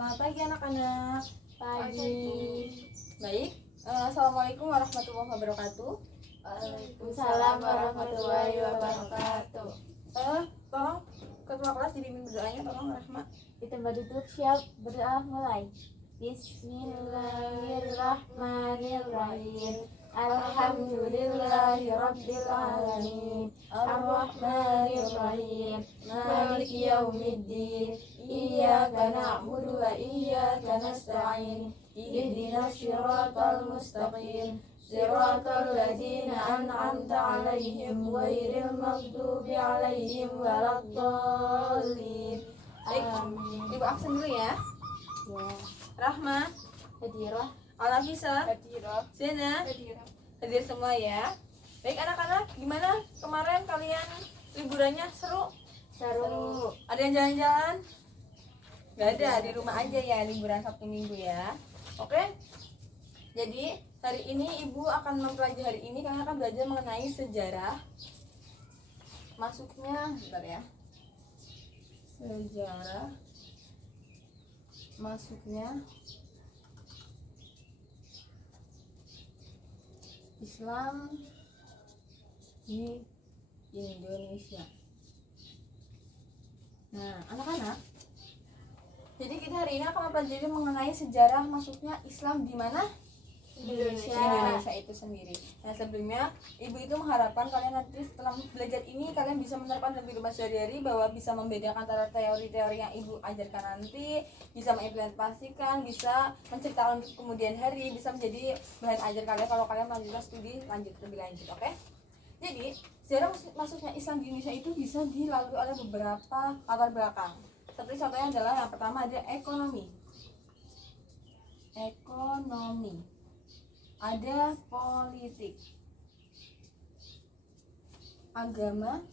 Selamat pagi anak-anak. Pagi. Baik. Assalamualaikum warahmatullahi wabarakatuh. Waalaikumsalam warahmatullahi wabarakatuh. Tolong ketua kelas dibimbing berdoanya, tolong Rahma. Kita duduk siap, berdoa mulai. Bismillahirrahmanirrahim. Alhamdulillahi rabbil alamin. Ar-Rahmanirrahim. Maliki yaumiddin. Iyyaka na'budu wa iyyaka nasta'in. Ihdinas siratal mustaqim. Siratal ladzina an'amta 'alaihim ghairil maghdubi 'alaihim waladdallin. Baik, Ibu absen dulu ya. Ya. Rahma, Hadirah. Alafisa, Hadirah. Zena, hadir semua ya. Baik anak-anak, gimana kemarin kalian liburannya seru? Seru. Ada yang jalan-jalan? Gak ada, di rumah aja ya liburan Sabtu Minggu ya. Oke? Jadi hari ini Ibu akan mempelajari hari ini kalian akan belajar mengenai sejarah masuknya, bentar ya. Sejarah masuknya Islam di Indonesia. Nah, anak-anak, jadi kita hari ini akan mempelajari mengenai sejarah masuknya Islam di mana? Indonesia itu sendiri. Nah, sebelumnya Ibu itu mengharapkan kalian nanti setelah belajar ini kalian bisa menerapkan dalam kehidupan sehari-hari, bahwa bisa membedakan antara teori-teori yang Ibu ajarkan nanti, bisa mengimplementasikan, bisa menceritakan kemudian hari, bisa menjadi bahan ajar kalian kalau kalian melanjutkan studi lebih lanjut. Oke? Jadi sejarah masuknya Islam di Indonesia itu bisa dilalui oleh beberapa latar belakang. Seperti contohnya adalah yang pertama ada ekonomi, ada politik, agama,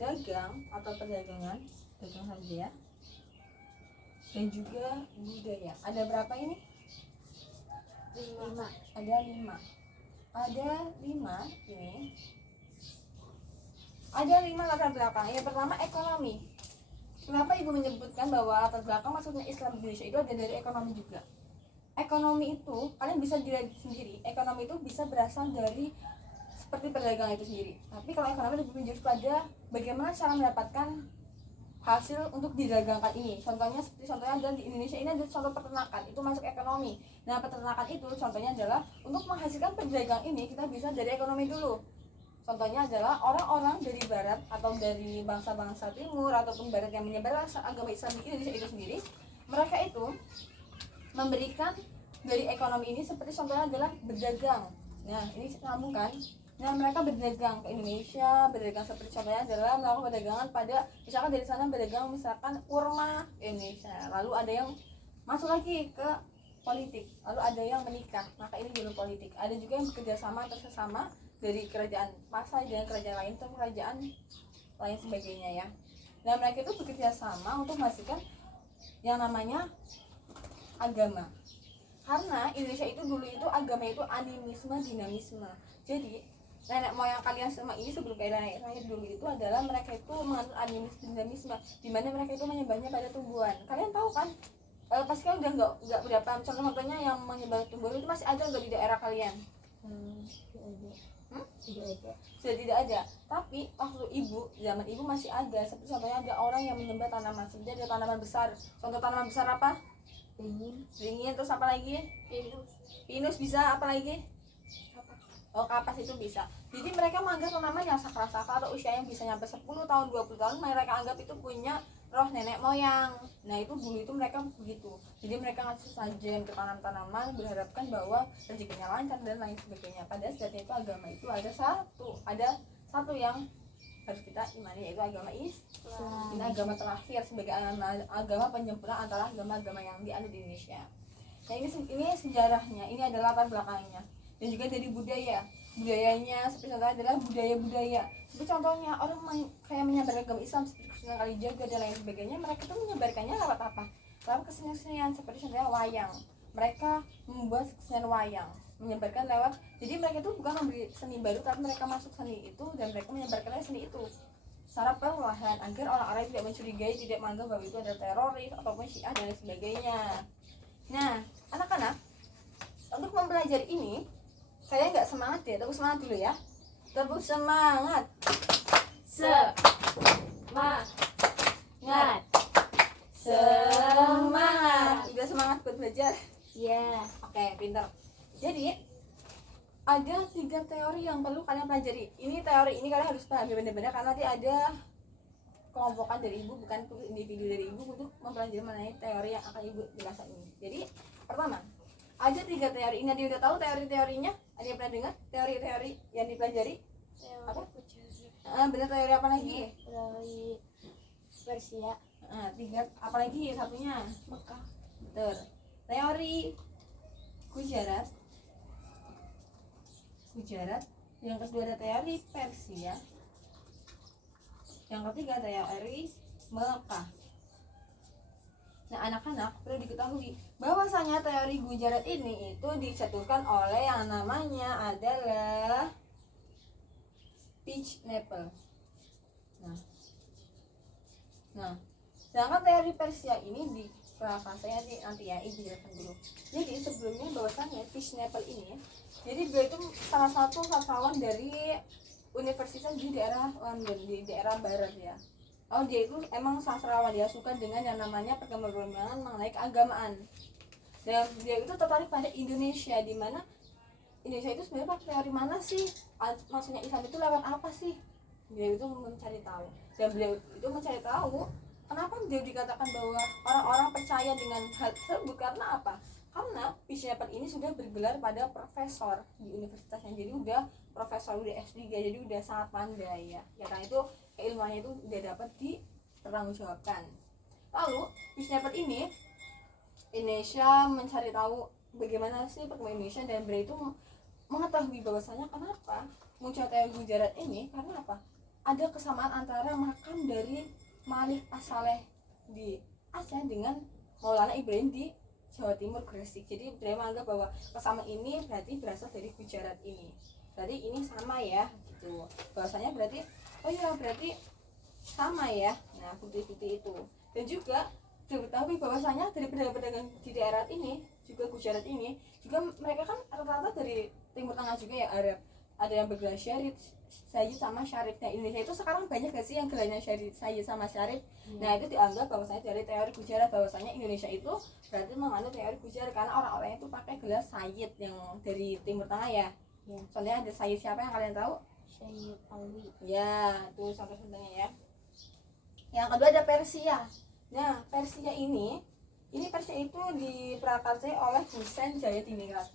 dagang atau perdagangan, dagang saja ya, dan juga budaya. Ada berapa ini? 5. Ada lima ini. Ada 5 latar belakang. Yang pertama ekonomi. Kenapa Ibu menyebutkan bahwa latar belakang masuknya Islam di Indonesia itu ada dari ekonomi juga? Ekonomi itu kalian bisa dilihat sendiri. Ekonomi itu bisa berasal dari seperti perdagangan itu sendiri. Tapi kalau ekonomi lebih menjurus pada bagaimana cara mendapatkan hasil untuk didagangkan ini. Contohnya adalah di Indonesia ini ada contoh peternakan, itu masuk ekonomi. Nah, peternakan itu contohnya adalah untuk menghasilkan perdagangan ini kita bisa dari ekonomi dulu. Contohnya adalah orang-orang dari barat atau dari bangsa-bangsa timur ataupun barat yang menyebar agama Islam di Indonesia itu sendiri, mereka itu memberikan dari ekonomi ini seperti contohnya adalah berdagang. Nah, ini sambung kan? Nah, mereka berdagang ke Indonesia, berdagang seperti contohnya adalah melakukan perdagangan pada, misalkan dari sana berdagang misalkan kurma Indonesia. Lalu ada yang masuk lagi ke politik, lalu ada yang menikah, maka ini jalur politik. Ada juga yang bekerja sama atau sesama dari kerajaan Pasai dengan kerajaan lain atau kerajaan lain sebagainya ya. Nah, mereka itu bekerja sama untuk menghasilkan yang namanya agama. Karena Indonesia itu dulu itu agama itu animisme, dinamisme. Jadi nenek moyang kalian semua ini sebelum kalian lahir dulu itu adalah mereka itu menganut animisme, dinamisme, di mana mereka itu menyembahnya pada tumbuhan. Kalian tahu kan? Pasti kan udah nggak berapa contoh-contohnya yang menyembah tumbuhan itu masih ada nggak di daerah kalian? Sudah tidak ada. Tapi waktu zaman ibu masih ada. Seperti contohnya ada orang yang menyembah tanaman. Seperti ada tanaman besar. Contoh tanaman besar apa? Ringin, terus apa lagi? Pinus bisa, apa lagi? Oh, kapas itu bisa. Jadi mereka menganggap tanaman yang sakral-sakral atau usia yang bisa nyampe 10 tahun, 20 tahun, mereka anggap itu punya roh nenek moyang. Nah, itu dulu itu mereka begitu. Jadi mereka ngasih sajian ke tanaman-tanaman berharapkan bahwa rezekinya lancar dan lain sebagainya. Padahal sejatinya itu agama itu ada satu yang harus kita imani, yaitu agama Islam. Ini agama terakhir sebagai agama penyempurna antara agama-agama yang ada di Indonesia. Nah, ini sejarahnya, ini adalah latar belakangnya. Dan juga dari budayanya seperti contohnya adalah budaya-budaya. Seperti contohnya orang kayak menyebar agama Islam seperti Sunan Kalijaga dan lain sebagainya, mereka itu menyebarkannya lewat apa? Lewat kesenian seperti contohnya wayang. Mereka membuat kesenian wayang, menyebarkan lewat, jadi mereka itu bukan memberi seni baru, tapi mereka masuk seni itu dan mereka menyebarkannya seni itu. secara perlahan agar orang-orang tidak mencurigai, tidak menganggap bahwa itu adalah teroris ataupun Syiah dan lain sebagainya. Nah, anak-anak, untuk mempelajari ini, saya nggak semangat ya, tepuk semangat dulu ya. Tepuk semangat. Semangat. Semangat. Udah semangat buat belajar? Ya. Oke, pintar. Jadi ada 3 teori yang perlu kalian pelajari. Ini teori ini kalian harus pahami benar-benar karena nanti ada kelompokan dari ibu, bukan individu dari ibu untuk mempelajari mengenai teori yang akan ibu jelaskan ini. Jadi pertama, ada 3 teori. Ini dia udah tahu teori-teorinya? Ada yang pernah dengar teori-teori yang dipelajari? Apa? Benar, teori apa lagi? Teori Persia. 3 apa lagi satunya? Mekah. Betul. Teori Gujarat. Yang kedua ada teori Persia. Yang ketiga teori Mekah. Nah, anak-anak perlu diketahui bahwasanya teori Gujarat ini itu dicetuskan oleh yang namanya adalah Peach-Nepal. Nah, sedangkan teori Persia ini di saya nanti ya ibu jelaskan dulu. Jadi sebelumnya bahwasannya Peach-Nepal ini, jadi beliau itu salah satu sastrawan dari universitas di daerah London, di daerah barat ya. Oh, dia itu emang sastrawan, dia suka dengan yang namanya perkembangan mengenai keagamaan. Dan dia itu tertarik pada Indonesia, di mana Indonesia itu sebenarnya pakai teori mana sih? Maksudnya Islam itu lewat apa sih? Dia itu mencari tahu. Dan beliau itu mencari tahu kenapa beliau dikatakan bahwa orang-orang percaya dengan hal tersebut, karena apa? Karena Peach-Nepal ini sudah bergelar pada profesor di universitasnya, jadi udah profesor, udah S3, jadi udah sangat pandai ya. Ya karena itu keilmuannya itu udah dapat dipertanggungjawabkan. Lalu Peach-Nepal ini Indonesia mencari tahu bagaimana sih perkembangan Indonesia, dan beliau itu mengetahui bahwasanya kenapa muncul teori Gujarat ini, karena apa? Ada kesamaan antara makam dari Malik As-Saleh di Aceh dengan Maulana Ibrahim di Jawa Timur Gresik. Jadi beliau menganggap bahwa kesamaan ini berarti berasal dari Gujarat ini. Berarti ini sama ya gitu. Bahwasanya berarti oh iya berarti sama ya. Nah, bukti-bukti itu. Dan juga diketahui bahwasanya dari pedagang-pedagang di daerah ini, juga Gujarat ini, juga mereka kan rata-rata dari Timur Tengah juga ya, Arab. Ada yang bergelar Syarif, Sayyid sama Syarif. Nah, Indonesia itu sekarang banyak gak sih yang gelarnya Syarif, Sayyid sama Syarif? Nah, itu dianggap bahwasanya dari teori Gujarat, bahwasanya Indonesia itu berarti menganut teori Gujarat karena orang-orang itu pakai gelar Sayyid yang dari Timur Tengah ya. Soalnya ada Sayyid siapa yang kalian tahu? Syekh Alwi. Ya, itu contoh-contohnya ya. Yang kedua ada Persia. Nah, Persia ini Persia itu diprakarsai oleh Husain Jayadiningrat.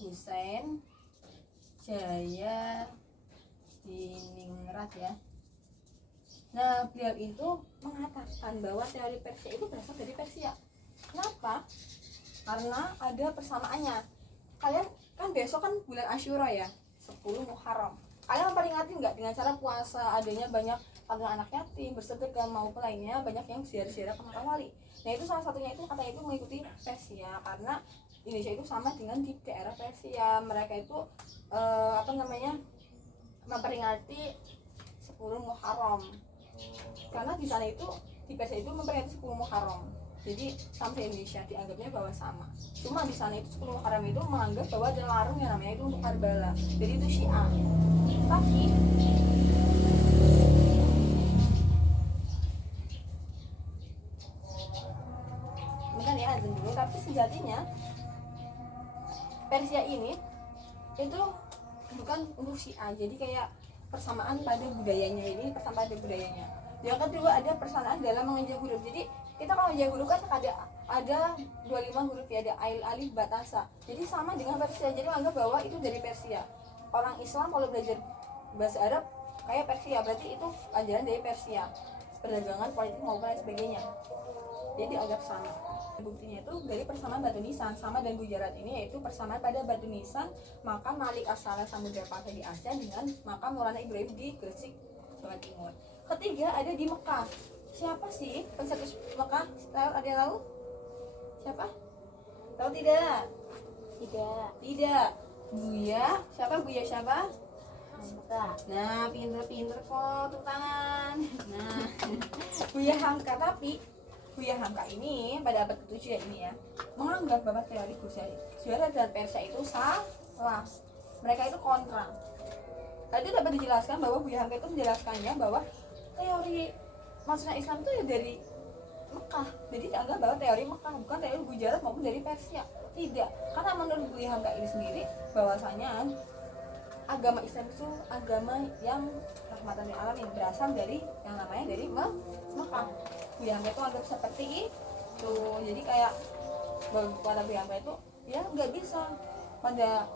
Husain Jayadiningrat ya. Nah, beliau itu mengatakan bahwa teori Persia itu berasal dari Persia. Kenapa? Karena ada persamaannya. Kalian kan besok kan bulan Asyura ya, 10 Muharram. Kalian memperingati nggak dengan cara puasa, adanya banyak anak yatim, bersedekah maupun lainnya, banyak yang ziarah-ziarah ke makam wali. Nah, itu salah satunya itu katanya itu mengikuti Persia, karena Indonesia itu sama dengan di daerah Persia. Mereka itu memperingati 10 Muharram. Karena di sana itu di Persia itu memperingati 10 Muharram. Jadi sampai Indonesia dianggapnya bahwa sama. Cuma di sana itu 10 Muharram itu menganggap bahwa ada larung yang namanya itu untuk Karbala. Jadi itu Syiah. Tapi bukan ya azan dulu, tapi sejatinya Persia ini itu bukan untuk Syiah. Jadi kayak persamaan pada budayanya, ini persamaan pada budayanya. Yang kedua ada persamaan dalam mengeja huruf. Jadi kita kalau mengeja huruf kan ada 25 huruf ya, ada alif, batasa. Jadi sama dengan Persia. Jadi menganggap bahwa itu dari Persia. Orang Islam kalau belajar bahasa Arab kayak Persia, berarti itu ajaran dari Persia. Perdagangan, politik maupun lain sebagainya. Jadi dianggap sama. Buktinya itu dari persamaan batu nisan, sama dan Gujarat ini, yaitu persamaan pada batu nisan makam Malik As-Saleh Samudra Paksa di Aceh dengan makam Maulana Ibrahim di Gresik, Jawa Timur. Ketiga ada di Mekah. Siapa sih pencetus Mekah? Tahu, ada yang tahu? Siapa? Tahu tidak? Tidak. Buya. Siapa Buya siapa? Mekah. Nah, pinter-pinter kok, tepuk tangan. Nah, Buya Hamka, tapi Buya Hamka ini pada abad ke-7 ya ini ya, menganggap bahwa teori Gujarat dan Persia itu salah. Mereka itu kontra. Tadi dapat dijelaskan bahwa Buya Hamka itu menjelaskannya bahwa teori masuknya Islam itu ya dari Mekah. Jadi dianggap bahwa teori Mekah, bukan teori Gujarat maupun dari Persia. Tidak, karena menurut Buya Hamka ini sendiri bahwasanya agama Islam itu agama yang rahmatan lil alamin, berasal dari yang namanya dari Mekah. Buya Hamka itu anggap seperti itu. Jadi kayak pada Buya Hamka itu ya nggak bisa, pada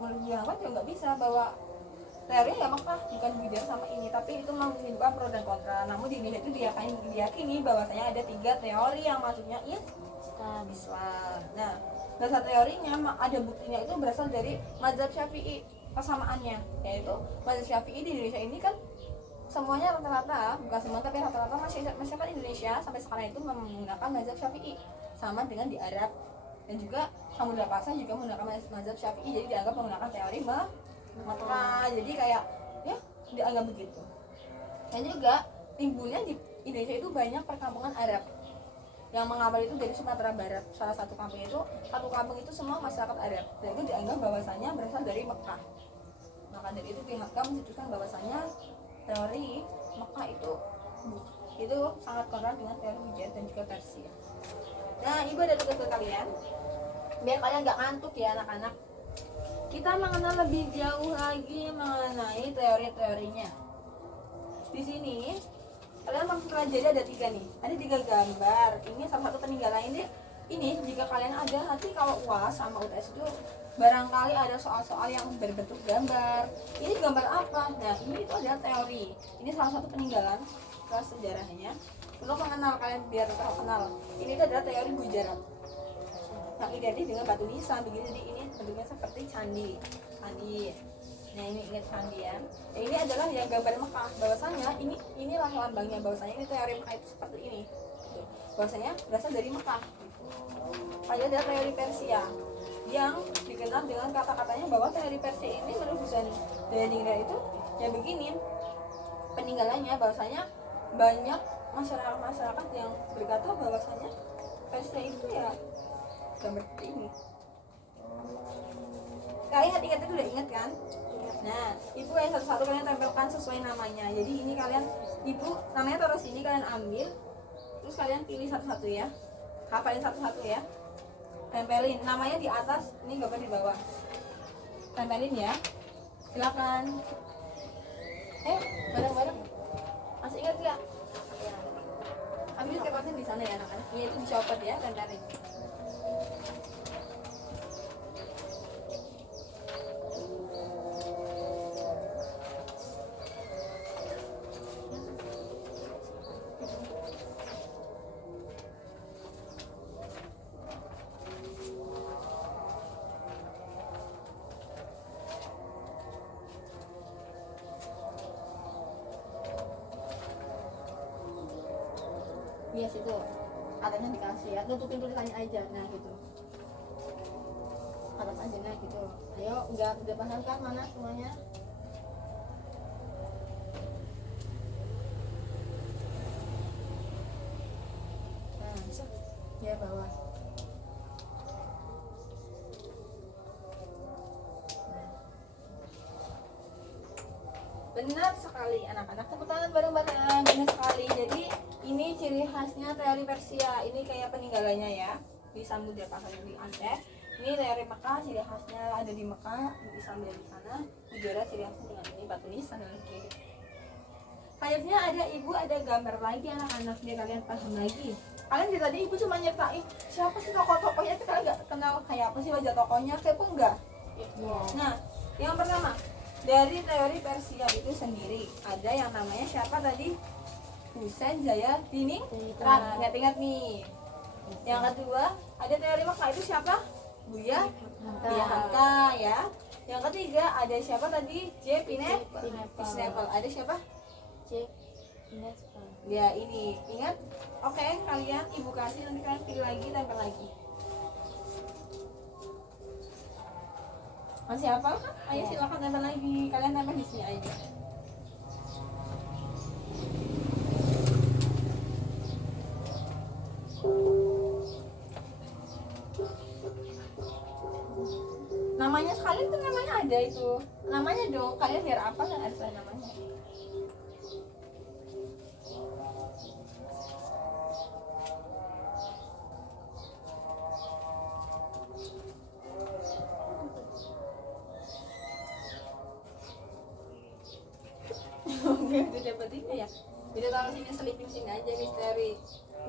menurut Buya Hamka juga nggak bisa bahwa teori ya Mekah bukan Gujarat sama ini, tapi itu menimbulkan pro dan kontra. Namun di Indonesia itu diyakini bahwasanya ada 3 teori yang masuknya Islam. Nah, dasar teorinya ada buktinya itu berasal dari mazhab Syafi'i. Kesamaannya yaitu mazhab Syafi'i di Indonesia ini kan semuanya rata-rata, bukan semua tapi rata-rata masyarakat Indonesia sampai sekarang itu menggunakan mazhab Syafi'i, sama dengan di Arab dan juga Samudra Pasar juga menggunakan mazhab Syafi'i. Jadi dianggap menggunakan teori Mekah. Jadi kayak ya dianggap begitu. Dan juga timbulnya di Indonesia itu banyak perkampungan Arab yang mengawali itu dari Sumatera Barat. Salah satu kampung itu, satu kampung itu semua masyarakat Arab, dan itu dianggap bahwasanya berasal dari Mekah. Maka dari itu pihak kami menunjukkan bahwasanya teori Mekah itu sangat kontra dengan teori Gujarat dan juga Persia. Nah, ibu ada tugas buat kalian biar kalian nggak ngantuk ya anak-anak. Kita mengenal lebih jauh lagi mengenai teori-teorinya. Di sini kalian mempelajari ada 3 nih, ada 3 gambar. Ini salah satu peninggalan ini jika kalian ada nanti kalau UAS sama UTS itu barangkali ada soal-soal yang berbentuk gambar. Ini gambar apa? Nah, ini itu adalah teori. Ini salah satu peninggalan kelas sejarahnya. Untuk mengenal kalian biar terkenal. Ini itu adalah teori Gujarat yang identik dengan batu nisan begini. Jadi ini bentuknya seperti candi. Nah, ini ingat candi ya. Nah, ini adalah yang gambar Mekah. Bahwasanya inilah lambangnya, bahwasanya ini teori Mekah itu seperti ini. Bahwasanya berasal dari Mekah. Ada teori Persia yang dikenal dengan kata-katanya bahwa teori Persia ini menurut Ghazali itu ya begini peninggalannya, bahwasanya banyak masyarakat yang berkata bahwasanya Persia itu ya gambar seperti ini. Kalian ingat itu udah ingat kan? Nah, ibu yang satu-satu kalian tempelkan sesuai namanya. Jadi ini kalian, ibu namanya taruh sini, kalian ambil, terus kalian pilih satu-satu ya. Hafalin satu-satu ya. Tempelin namanya di atas, ini gambar di bawah. Tempelin ya. Silakan. Bareng-bareng. Masih ingat gak? Ambil kertasnya di sana ya anak-anak. Ini itu dicopot ya, tempelin. Yes, itu atasnya dikasih ya, tutupin tulisannya aja, nah gitu atas aja, nah gitu. Ayo, udah paham kan mana semuanya? Nah, ya bawah. Benar sekali anak-anak, tepuk tangan bareng-bareng. Benar sekali. Jadi ini ciri khasnya teori Persia. Ini kayak peninggalannya ya, di Samudra Pasar di Aceh. Ini teori Mekah, ciri khasnya ada di Mekah, di Samudra di sana. Gujarat ciri khasnya dengan ini batu nisan dan kiri. Selanjutnya ada ibu ada gambar lagi anak-anak biar kalian paham lagi. Kalian dari tadi ibu cuma nyertain siapa sih tokoh-tokohnya, tapi kalian nggak kenal kayak apa sih wajah tokohnya, kepo nggak? Nah, yang pertama dari teori Persia itu sendiri ada yang namanya siapa tadi? Husain Jaya Diningrat. Ingat-ingat nih. Yang kedua ada teori Mekah itu siapa? Buya Hamka ya. Yang ketiga ada siapa tadi? J. Pineapple. Ada siapa? J. Pineapple. Ya ini ingat? Oke, kalian ibu kasih, nanti kalian pilih lagi, tempel lagi. Masih hafal kan? Ayo silakan tempel lagi. Kalian tempel di sini aja. namanya sekali itu namanya ada itu namanya dong, kalian biar apa nggak ada selain namanya. Oke, udah dapat ini ya. Jadi taruh sini, selipin sini aja nih teori.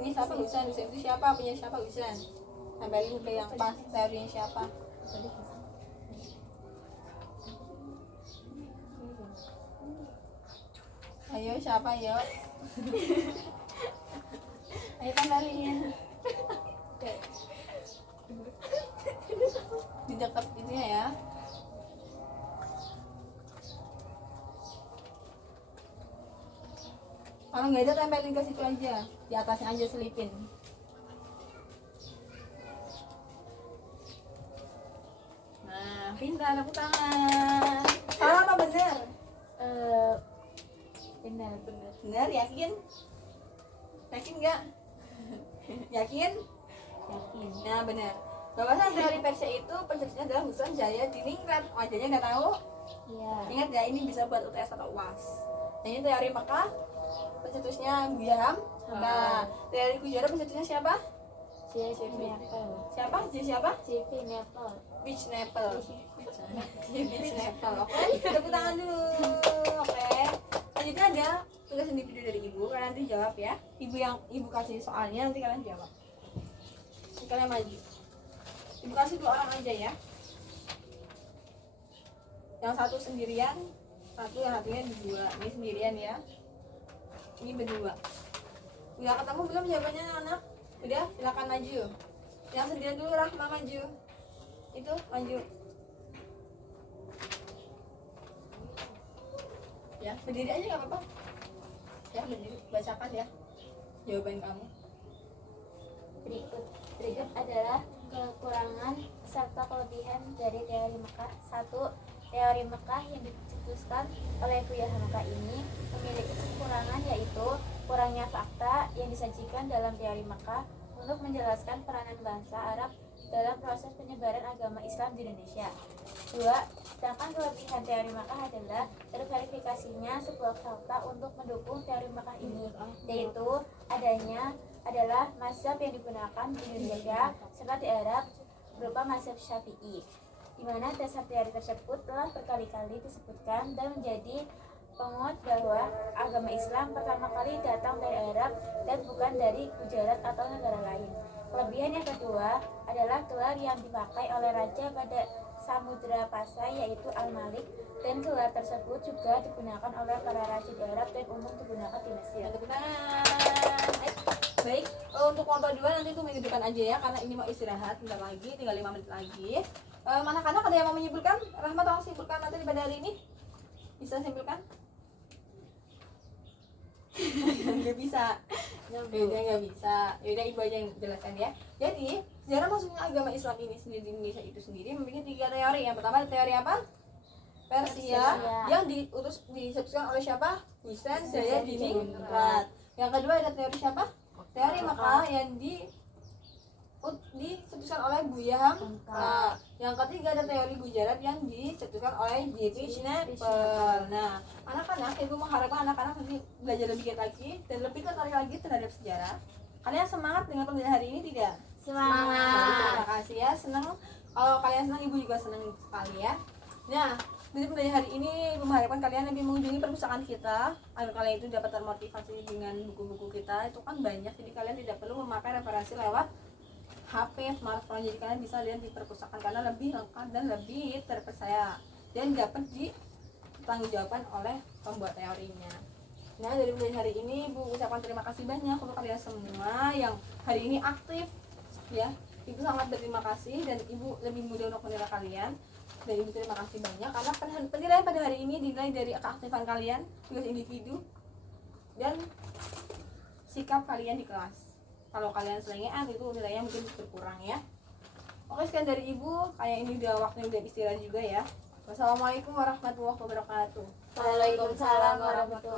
Ini siapa Husan? Husan itu siapa? Punya siapa Husan? Tempelin ke yang pas, teorinya siapa? Ayo siapa yo? Ayo tempelin. Di dekat ini ya. Kalau nggak ada tempelin ke situ aja, di atasnya aja selipin. Nah, pintar, tepuk tangan. Salah apa bener? Benar. Bener, yakin? Yakin nggak? Yakin? Yakin. Nah, bener. Bahwasan teori Persia itu pencetusnya adalah Husain Jaya Diningrat. Wajahnya nggak tahu? Iya. Ingat nggak? Ini bisa buat UTS atau UAS. Nah, ini teori Mekah. Pencetusnya Buya Hamka. Teori Gujarat pencetusnya siapa? JP Nepal. Siapa? Siapa? JP Nepal. Beach Nepal. Beach Nepal. Oke, tepuk tangan dulu. Oke. Selanjutnya ada tugas individu dari ibu. Kalian nanti jawab ya. Ibu kasih soalnya, nanti kalian jawab. Nanti kalian maju. Ibu kasih 2 orang aja ya. Yang satu sendirian, yang satunya 2. Ini sendirian ya. Ini berdua. Udah ketemu belum jawabannya anak? Udah, silakan maju. Yang sendirian dulu, Rahma maju. Itu maju. Ya, berdiri aja nggak apa-apa. Ya, berdiri. Bacakan ya jawaban kamu. Berikut adalah kekurangan serta kelebihan dari teori Mekah. 1. Teori Mekah yang dicetuskan oleh Buya Hamka ini memiliki kekurangan, yaitu kurangnya fakta yang disajikan dalam teori Mekah untuk menjelaskan peranan bangsa Arab dalam proses penyebaran agama Islam di Indonesia. 2. Sedangkan kelebihan teori Mekah adalah terverifikasinya sebuah fakta untuk mendukung teori Mekah ini, yaitu adanya adalah mazhab yang digunakan di Indonesia serta di Arab berupa mazhab Syafi'i, di mana dasar teori tersebut telah berkali-kali disebutkan dan menjadi penguat bahwa agama Islam pertama kali datang dari Arab dan bukan dari Gujarat atau negara lain. Kelebihan yang kedua adalah gelar yang dipakai oleh raja pada Samudra Pasai, yaitu Al-Malik, dan gelar tersebut juga digunakan oleh para raja di Arab dan umum digunakan di Mesir. Baik, untuk kelompok 2 nanti itu minggu depan aja ya, karena ini mau istirahat bentar lagi, tinggal 5 menit lagi. Anak-anak ada yang mau menyimpulkan? Rahmat, tolong simpulkan nanti pada hari ini. Bisa simpulkan? Nggak bisa. Yaudah nggak bisa. Yaudah ibu aja yang jelaskan ya. Jadi sejarah masuknya agama Islam ini sendiri di Indonesia itu sendiri memiliki 3 teori. Yang pertama teori apa? Persia yang dicetuskan oleh siapa? Husain Jaya Diningrat. Yang kedua ada teori siapa? Teori Mekah yang dicetuskan oleh Buya Hamka. Yang ketiga ada teori Gujarat yang dicetuskan oleh JP Nepal. Nah, anak-anak, ibu mengharapkan anak-anak nanti belajar lebih giat lagi dan lebih tertarik lagi terhadap sejarah. Kalian semangat dengan pembelajaran hari ini tidak? Semangat. Terima kasih ya, senang. Kalau kalian senang, ibu juga senang sekali ya. Nah, dari pembelajaran hari ini, ibu mengharapkan kalian lebih mengunjungi perpustakaan kita agar kalian itu dapat termotivasi dengan buku-buku kita. Itu kan banyak, jadi kalian tidak perlu memakai referensi lewat HP, smartphone. Jadi kalian bisa lihat di perpustakaan karena lebih lengkap dan lebih terpercaya dan dapat dipertanggungjawabkan oleh pembuat teorinya. Nah, dari mulai hari ini ibu ucapkan terima kasih banyak untuk kalian semua yang hari ini aktif ya. Ibu sangat berterima kasih dan ibu lebih mudah untuk menilai kalian. Dan ibu terima kasih banyak karena penilaian pada hari ini dinilai dari keaktifan kalian, tugas individu dan sikap kalian di kelas. Kalau kalian selengean itu nilainya mungkin berkurang ya. Oke, sekian dari ibu. Kayak ini udah waktunya udah istirahat juga ya. Wassalamualaikum warahmatullahi wabarakatuh. Waalaikumsalam warahmatullahi wabarakatuh.